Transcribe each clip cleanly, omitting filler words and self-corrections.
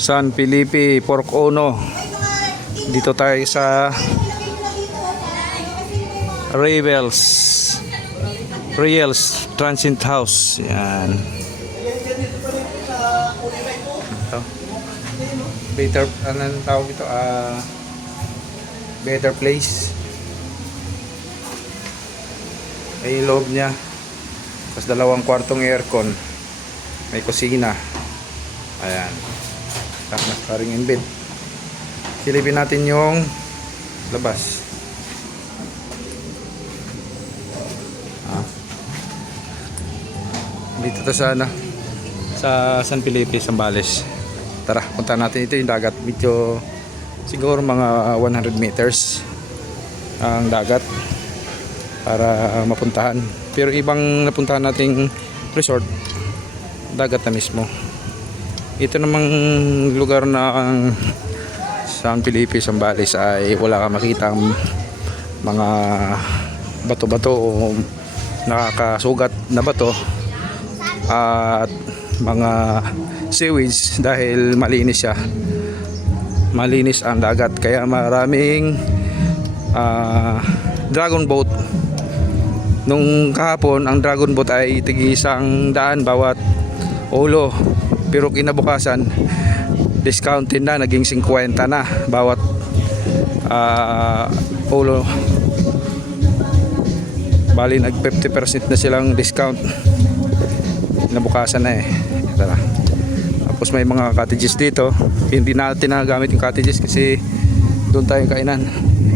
San Felipe Pork Ono. Dito tayo sa Riels Transit House. Yan. Ito. Better, anong tawag ito? Better Place. Ay loob niya. Tapos 2 kwartong aircon. May kusina. Ayan. Tapos paring in bed. Silipin natin yung labas. Dito to sa San Felipe, Zambales. Tara, punta natin. Ito yung dagat. Medyo siguro mga 100 meters ang dagat para mapuntahan. Pero ibang napuntahan nating resort, dagat na mismo. Ito namang lugar na ang San Felipe, Zambales ay wala kang makitang mga bato-bato o nakakasugat na bato at mga seaweeds dahil malinis siya. Malinis ang dagat, kaya maraming dragon boat. Nung kahapon ang dragon boat ay tig-100 bawat ulo, pero kinabukasan discounted na, naging 50 na bawat ulo. Bali nag 50% na silang discount. Kinabukasan na eh. Tara. Tapos may mga cottages dito. Hindi natin nagamit yung cottages kasi doon tayong kainan.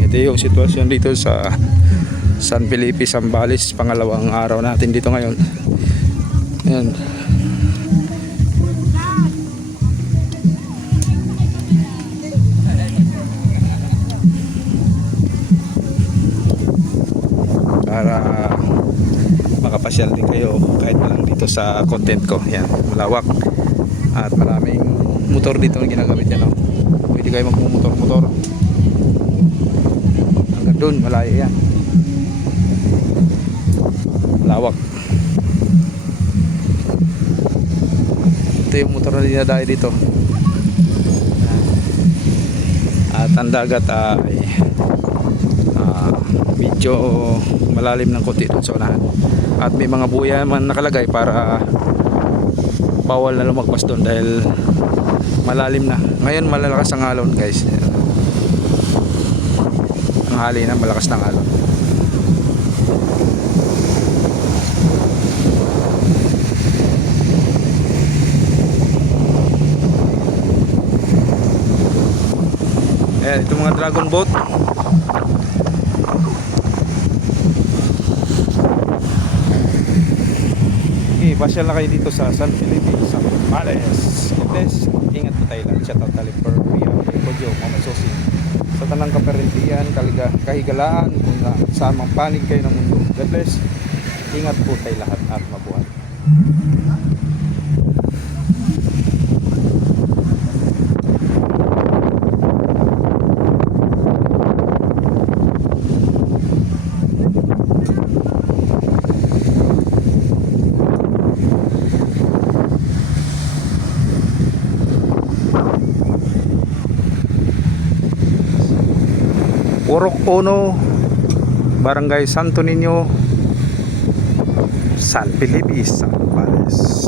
Ito yung sitwasyon dito sa San Felipe, Zambales. Pangalawang araw natin dito ngayon. Ayan. Para makapasyal din kayo kahit na lang dito sa content ko. Yan, malawak at maraming motor dito na ginagamit yan, no? Pwede kayo magmumotor-motor hanggang doon, malayo yan. Malawak. Ito yung motor na dinadayo dito. At ang dagat ay medyo malalim ng konti doon sa unahan. At may mga buya man nakalagay para bawal na lumagpas doon dahil malalim na. Ngayon malalakas ang alon, guys. Ang hali na, malakas ng alon. Ayan, ito mga dragon boat. Pasyal na kayo dito sa San Felipe, Zambales. Ingat po tayo lang. Shout out tayo for Kodyo, Mama Sosi. Sa tanang kaparintiyan, kahigalaan, kung saan mang panig kayo ng mundo. God bless. Ingat po tayo lahat at mabuhay. Pork Ono, Barangay Santo Niño, San Felipe, Zambales.